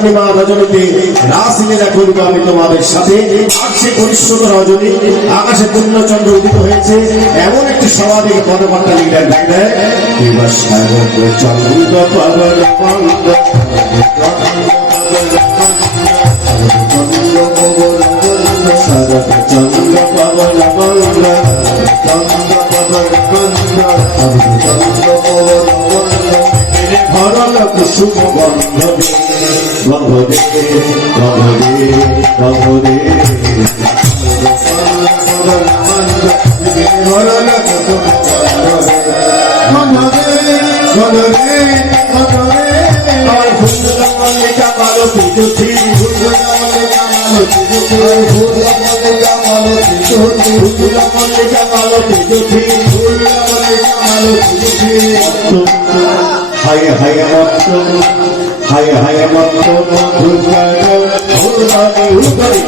পূর্ণিমা রজনীতে রাসলীলা করব আমি তোমাদের সাথে। আসছে পরিশ্রম রজনী, আকাশে পূর্ণচন্দ্র উদিত হয়েছে, এমন একটি সভা থেকে পদকর্তা লিখলেন, দেখলেন এবার শারদ চন্দ্র পাবন বন্ধ শারদ চন্দ্র পাবন বন্ধ ভরল কুসুম গন্ধ গন্ধ দে গন্ধ দে গন্ধ দে ভরল কুসুম গন্ধ দে গন্ধ দে গন্ধ দে আর ফুল মল্লিকা মালতী জ্যোতি ফুল মল্লিকা মালতী জ্যোতি ফুল মল্লিকা মালতী জ্যোতি ফুল মল্লিকা মালতী জ্যোতি ফুল মল্লিকা মালতী জ্যোতি হায় হায় মত হায় হায় মত মধুকর ভুলানি উদরি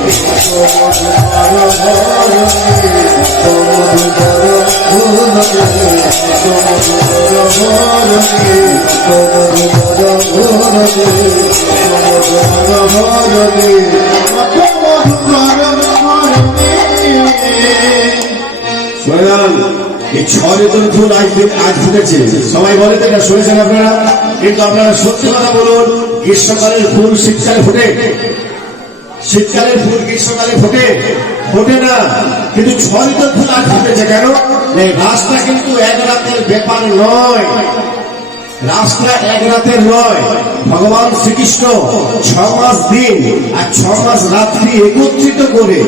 এই ছয়জন ফুল আজ ফুটেছে, সবাই বলে তো এটা শুনেছেন আপনারা, কিন্তু আপনারা সত্যি কথা বলুন, গ্রীষ্মকালের ফুল শীতকালে ফোটে? শীতকালের ফুল গ্রীষ্মকালে ফোটে? ফোটে না। কিন্তু ছয়জন ফুল আজ ফুটেছে কেন? রাস্তা কিন্তু এক রাতের ব্যাপার নয়, রাস্তা এক রাতের নয়। ভগবান শ্রীকৃষ্ণ 6 মাস দিন আর 6 মাস রাত্রি একত্রিত করে,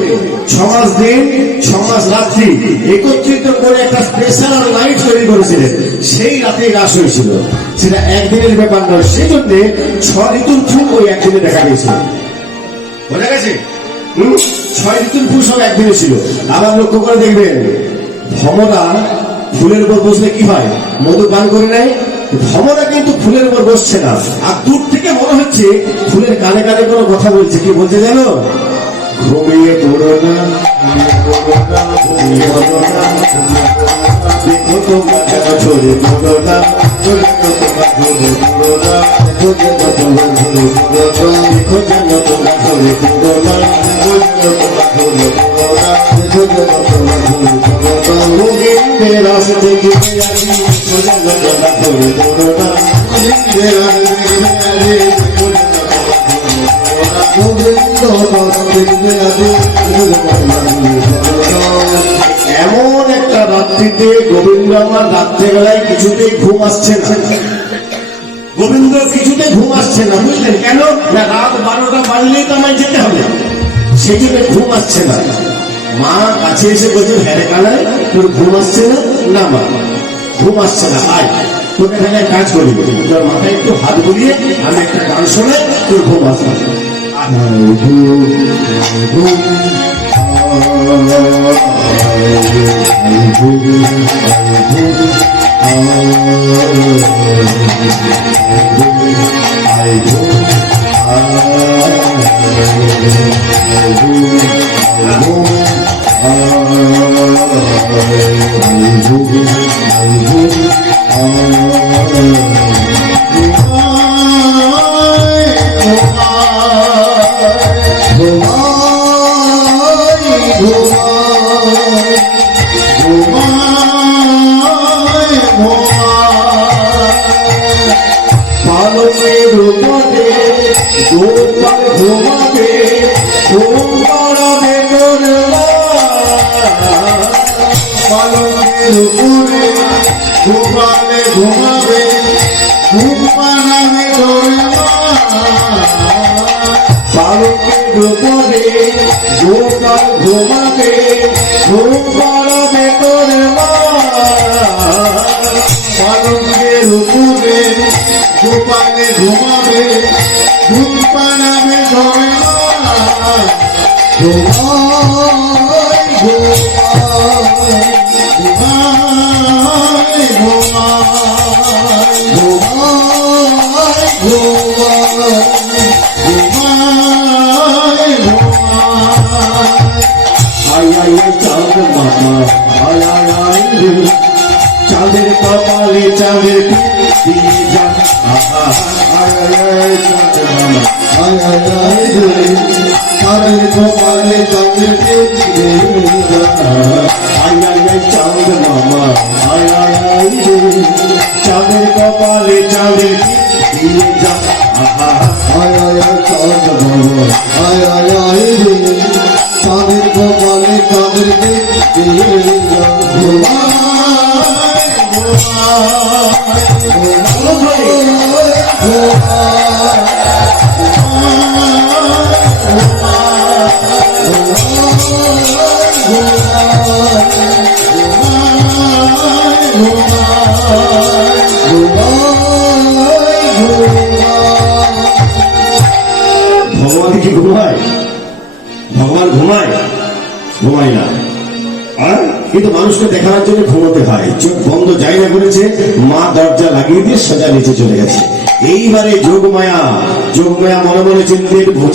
6 মাস দিন 6 মাস রাত্রি একত্রিত করে একটা স্পেশাল নাইট তৈরি করেছিলেন, সেই রাতেই রাস হয়েছিল। সেটা একদিনের ব্যাপার নয়, সেই জন্য 6 ঋতুর ফুল ওই একদিনে দেখা গেছিল। বোঝা গেছে? 6 ঋতুর ফুল সব একদিনে ছিল। আবার লক্ষ্য করে দেখবেন, ভমরা ফুলের উপর বসলে কি হয়? মধু পান করে নেয়। ভমরা কিন্তু ফুলের উপর বসছে না, আর দূর থেকে মনে হচ্ছে ফুলের কানে কানে কোনো কথা বলছে। কি বলছে জানো? ঘুমিয়ে পড়ো না, দেখো তোমরা কেন ঝরে পড়ো না, দেখো তোমরা ঝরে পড়ো না, দেখো যেন তোমরা ঝরে পড়ো না, দেখো যেন তোমরা ঝরে পড়ো না, দেখো যেন তোমরা ঝরে পড়ো না, দেখো যেন তোমরা ঝরে পড়ো না। মুগিন্দের রাস থেকে আসি, দেখো যেন তোমরা ঝরে পড়ো না, মুগিন্দের রাস থেকে আসি, দেখো যেন এমন একটা রাত্রিতে গোবিন্দ আমার রাত্রেবেলায় কিছুতেই ঘুম আসছে না। গোবিন্দ কিছুতে ঘুম আসছে না, বুঝলেন কেন? না, রাত 12টা বাজলেই তো আমায় যেতে হবে, সেই জন্য ঘুম আসছে না। মা কাছে এসে বলছেন, হ্যাঁ রে কানাই, তোর ঘুম আসছে না? না মা, ঘুম আসছে না, আয় তোর এখানে কাজ করি, তোর মাথায় একটু হাত বুলিয়ে আমি একটা গান শোনাই, তোর ঘুম আসবে। ঘুমাবে পালকের উপরে গোপাল ঘুমাবে, ঘুম পাড়াবে তোর মা। পালকের উপরে গোপালে ঘুমাবে, ঘুম পাড়াবে তোর মা। ঘুমায় ঘুমায় ঘুমায় ঘুমায় ঘুমায় ঘুমায় চাঁদ মামা আয় আয় আয় রে, চাঁদের কপালে চাঁদের দিয়ে যা, আয় আয় আয় চাঁদ মামা আয় চাঁদের কপালে চাঁদের চাঁদ মামা আয় আয় আয় রে চাঁদের কপালে চাঁদের দিয়ে যা আহা আয় আয় চাঁদ বাবা আয় আয় আয় রে চাঁদের কপালে চাঁদের ভগবান কি ঘুমায়? ভগবান ঘুমায়? ঘুমায় না। কিন্তু মানুষকে দেখানোর জন্য ঘুমোতে হয়। চোখ বন্ধ জায়গা করেছে, মা দরজা লাগিয়ে দিয়ে সোজা নিচে চলে গেছে। এইবারে যোগমায়া মনে মনে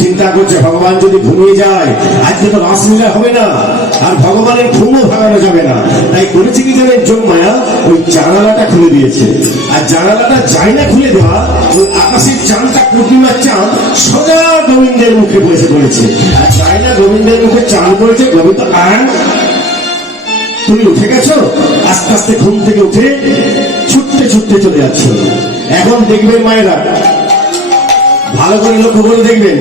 চিন্তা করছে, ভগবান যদি ঘুমিয়ে যায় আজকে তো রাসলীলা হবে না, আর ভগবানের ঘুমও ভাঙানো যাবে না। তাই করেছে কি জানেন, যোগমায়া ওই জানালাটা খুলে দিয়েছে। আর জানালাটা জায়গা খুলে দেওয়া, ওই আকাশের চাঁদটা, পূর্ণিমার চাঁদ সোজা গোবিন্দের মুখে বসে পড়েছে। আর জায়গা গোবিন্দের মুখে চাঁদ পড়েছে। গোবিন্দ তুমি উঠে গেছো? আস্তে আস্তে ঘুম থেকে উঠে ছুটতে ছুটতে চলে যাচ্ছ। এখন দেখবেন মায়েরা, ভালো করে লক্ষ্য করে দেখবেন,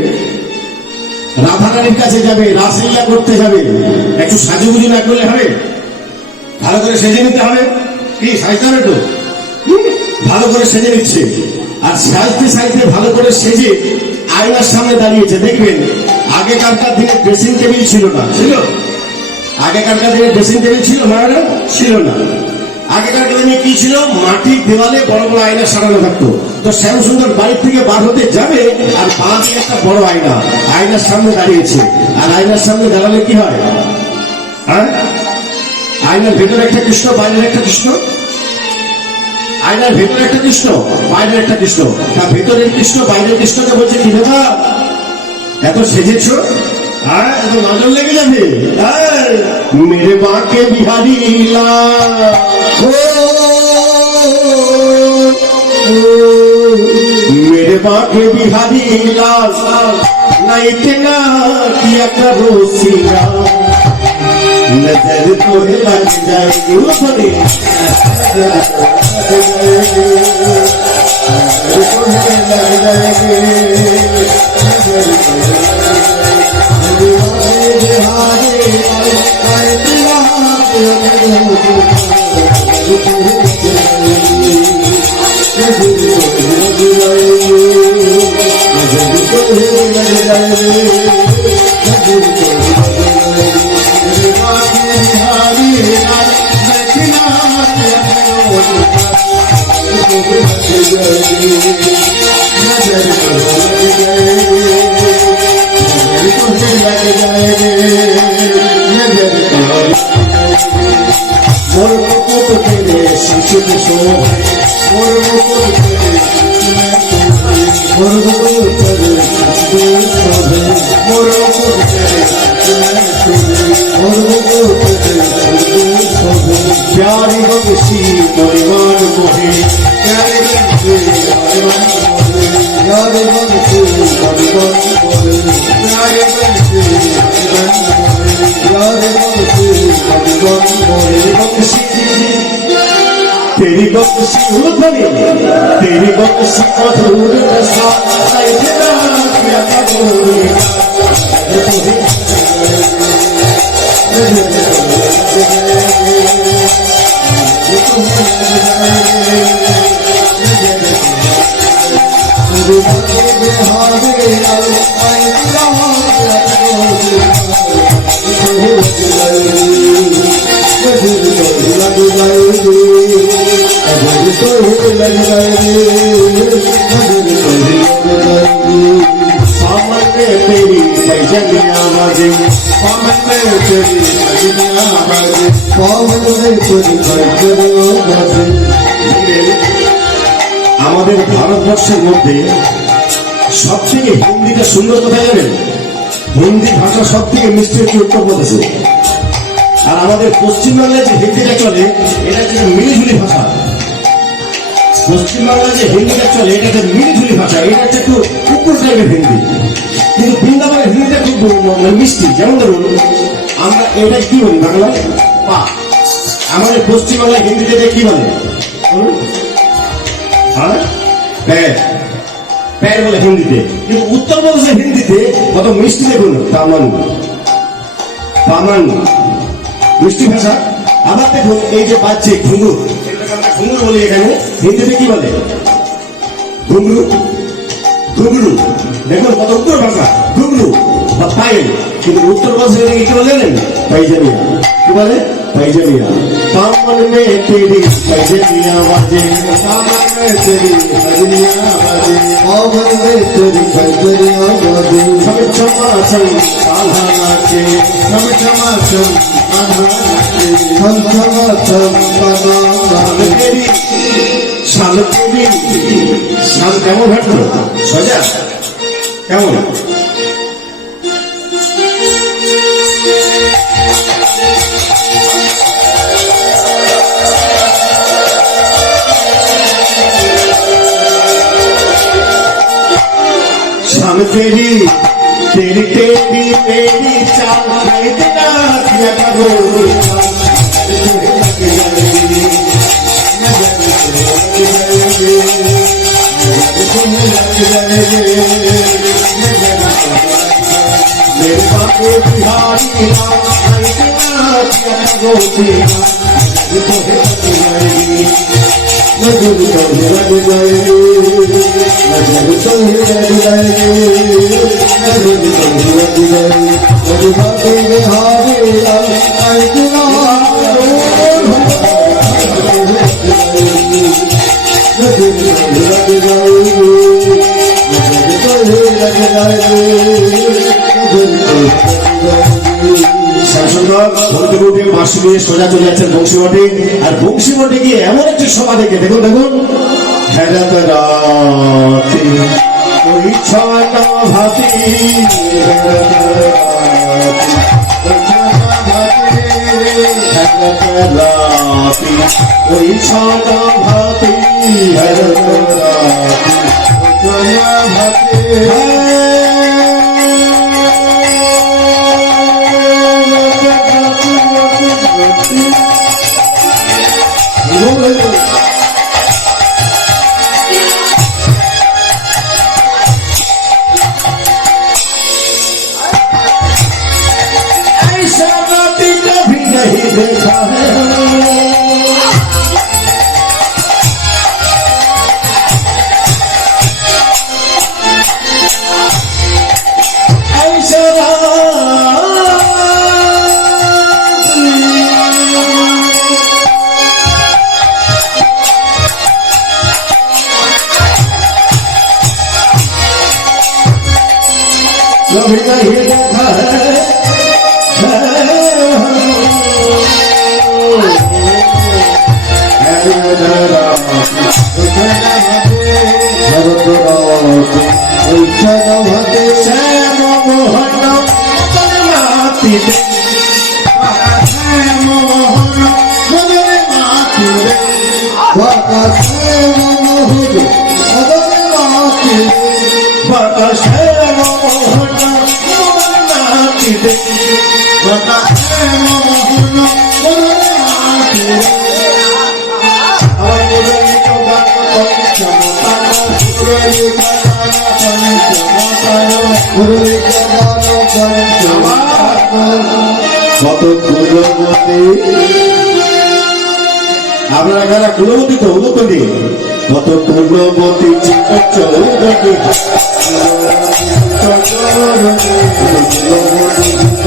রাধারানীর কাছে যাবে, রাসলীলা করতে যাবে, একটু সাজুগুজু না করলে হবে? ভালো করে সেজে নিতে হবে। কি সাজতে হবে তো? ভালো করে সেজে নিচ্ছে। আর সাজতে সাজতে ভালো করে সেজে আয়নার সামনে দাঁড়িয়েছে। দেখবেন আগেকারকার দিনে ড্রেসিং টেবিল ছিল না, ছিল? আগেকার দিনে ড্রেসিং টেবিল ছিল মায়েরা? ছিল না। আগেকার দিনে কি ছিল? মাটির দেওয়ালে বড় বড় আয়না সাজানো থাকতো। তো শ্যাম সুন্দর বাড়ির থেকে বার হতে যাবে, আর বাঁধে একটা বড় আয়না, আয়নার সামনে দাঁড়িয়েছে। আর আয়নার সামনে দাঁড়ালে কি হয়? আয়নার ভেতরে একটা কৃষ্ণ, বাইরের একটা কৃষ্ণ। আয়নার ভেতরে একটা কৃষ্ণ, বাইরের একটা কৃষ্ণ। তা ভেতরের কৃষ্ণ বাইরের কৃষ্ণকে বলছে, কি বাবা এত সেজেছ, এত নজর লেগে যাবে? মেরে বাঁকে বিহারি मेरे बाके बिहारी लाल इतना किया करो सिया नजर तो लग जाएगी उसने लग जाएगी प्यारी बंशी परिवार मोहे प्यारी बंशी परिवार मोहे प्यारी बंशी परिवार मोहे प्यारी बंशी परिवार मोहे प्यारी बंशी परिवार मोहे बंशी तेरी बंशी उधरी तेरी बंशी मधुर रसा इतना क्या करोगे तेरी जगनिया बाजे पावन में तेरी जगनिया बाजे पावन में तेरी जगनिया बाजे। আমাদের ভারতবর্ষের মধ্যে সব থেকে হিন্দিটা সুন্দর কোথায় জানেন? হিন্দি ভাষা সব থেকে মিষ্টি হচ্ছে উত্তরপ্রদেশে। আর আমাদের পশ্চিমবাংলায় যে হিন্দিটা চলে এটা হচ্ছে মিলিঝুলি ভাষা। পশ্চিমবাংলায় যে হিন্দিটা চলে এটা হচ্ছে মিলিঝুলি ভাষা, এটা হচ্ছে একটু কুকুর টাইপের হিন্দি। কিন্তু বৃন্দাবনের হিন্দিতে খুব মিষ্টি। যেমন ধরুন আমরা এটা কি বলি বাংলায় পা, আমাদের পশ্চিমবাংলায় হিন্দিতে কি বলে বলুন? হ্যাঁ প্যার, প্যার বলে হিন্দিতে। কিন্তু উত্তরপ্রদেশের হিন্দিতে কত মিষ্টি দেখুন, তামান, তামান, মিষ্টি ভাষা। আবার দেখুন এই যে বাচ্চে ঘুঙুর, ঘুঙুর বলি এখানে, হিন্দিতে কি বলে? ঘুঙরু, ঘুঙরু। দেখুন কত উত্তর ভাষা, ঘুঙরু বা পায়েল। কিন্তু উত্তরপ্রদেশে কি বলে জানেন? পাইজামিয়া। কি বলে? পাইজামিয়া। পামন মে তেরি পাইজামিয়া বাজে, पावन में तेरी हजरिया बाजे, पावन में तेरी हजरिया बाजे, ছম ছমা ছম কালা নাচে, छम छमा छम कान्हा नाचे, छम छमा छम कान्हा नाचे। তেরি শাল তেরি। শাল কেমন হাঁটলো সোজা? কেমন? शाम तेरी तेरी तेरी तेरी चाल इतना किया करो मेरे बापू बिहारी इतना किया करो नजर तो लग जाएगी, नजर तो लग जाएगी, नजर तो लग जाएगी, मेरी बातें में हारे आई दिला, नजर तो लग जाएगी, नजर तो लग जाएगी, नजर तो लग जाएगी। শাসনগর বন্ধুরূপে মাসি নিয়ে সোজা চলে যাচ্ছেন বংশীমঠে। আর বংশীমঠে গিয়ে এমন একটি সভা দেখে দেখুন দেখুন, হেরাত রাতে ওই ছটা ভাতি, হেরাত রাতে ওই ছটা ভাতি, হেরাত ऐसा राती कभी नहीं देखा है, ऐसा कभी नहीं देखा है। श्याम मोहन मदन माती दे, श्याम मोहन मदन माती दे, बता श्याम मोहन मदन माती दे, बता श्याम मोहन मदन माती दे। কত কুলবতী, আপনারা কারা কুলবতী? তো উলুকন্দি কত কুলবতী চিত্ত চৌধুরী, কুলবতী চিত্ত